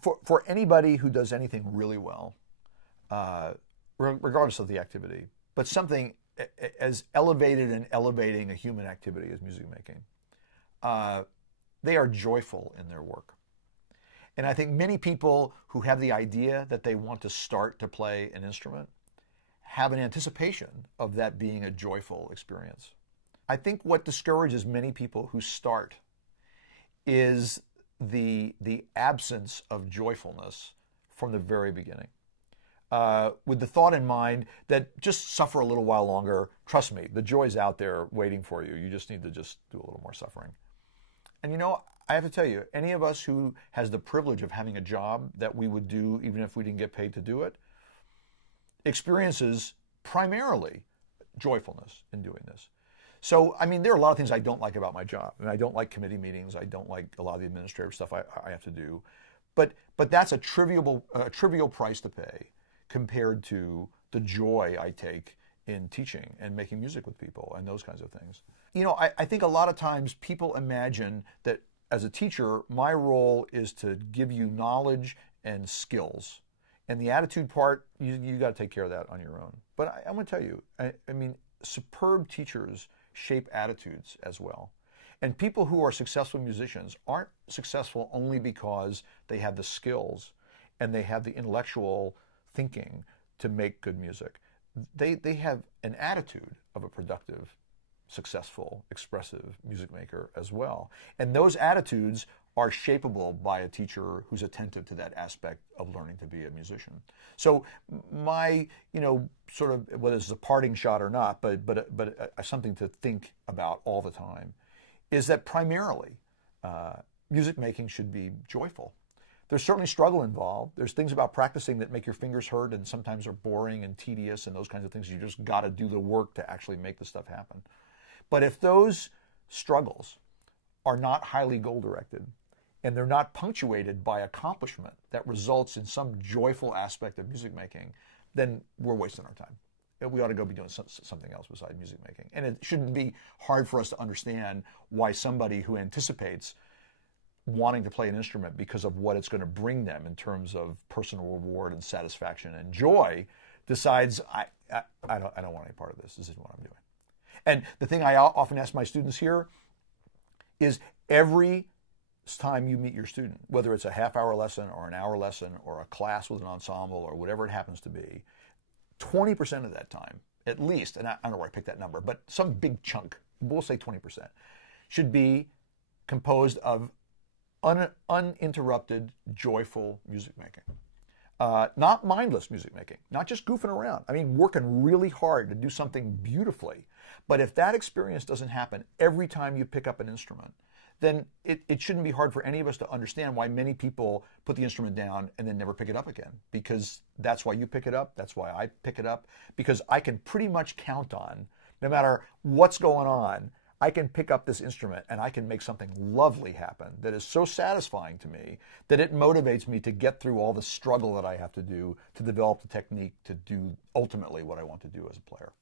for anybody who does anything really well, regardless of the activity, but something as elevated and elevating a human activity as music making, they are joyful in their work. And I think many people who have the idea that they want to start to play an instrument have an anticipation of that being a joyful experience. I think what discourages many people who start is the absence of joyfulness from the very beginning. With the thought in mind that just suffer a little while longer. Trust me, the joy's out there waiting for you. You just need to just do a little more suffering. And you know, I have to tell you, any of us who has the privilege of having a job that we would do even if we didn't get paid to do it, experiences primarily joyfulness in doing this. So, I mean, there are a lot of things I don't like about my job. I mean, I don't like committee meetings. I don't like a lot of the administrative stuff I have to do. But that's a trivial price to pay compared to the joy I take in teaching and making music with people and those kinds of things. You know, I think a lot of times people imagine that as a teacher, my role is to give you knowledge and skills. And the attitude part, you got to take care of that on your own. But I'm going to tell you, I mean, superb teachers shape attitudes as well. And people who are successful musicians aren't successful only because they have the skills and they have the intellectual thinking to make good music. They have an attitude of a productive, successful, expressive music maker as well. And those attitudes are shapeable by a teacher who's attentive to that aspect of learning to be a musician. So my, you know, sort of, whether this is a parting shot or not, but something to think about all the time, is that primarily music making should be joyful. There's certainly struggle involved. There's things about practicing that make your fingers hurt and sometimes are boring and tedious and those kinds of things. You just got to do the work to actually make the stuff happen. But if those struggles are not highly goal-directed and they're not punctuated by accomplishment that results in some joyful aspect of music making, then we're wasting our time. We ought to go be doing something else besides music making. And it shouldn't be hard for us to understand why somebody who anticipates wanting to play an instrument because of what it's going to bring them in terms of personal reward and satisfaction and joy decides, I don't want any part of this. This isn't what I'm doing. And the thing I often ask my students here is every time you meet your student, whether it's a half-hour lesson or an hour lesson or a class with an ensemble or whatever it happens to be, 20% of that time, at least, and I don't know where I picked that number, but some big chunk, we'll say 20%, should be composed of uninterrupted, joyful music making. Not mindless music making, not just goofing around. I mean, working really hard to do something beautifully. But if that experience doesn't happen every time you pick up an instrument, then it shouldn't be hard for any of us to understand why many people put the instrument down and then never pick it up again. Because that's why you pick it up, that's why I pick it up, because I can pretty much count on, no matter what's going on, I can pick up this instrument and I can make something lovely happen that is so satisfying to me that it motivates me to get through all the struggle that I have to do to develop the technique to do ultimately what I want to do as a player.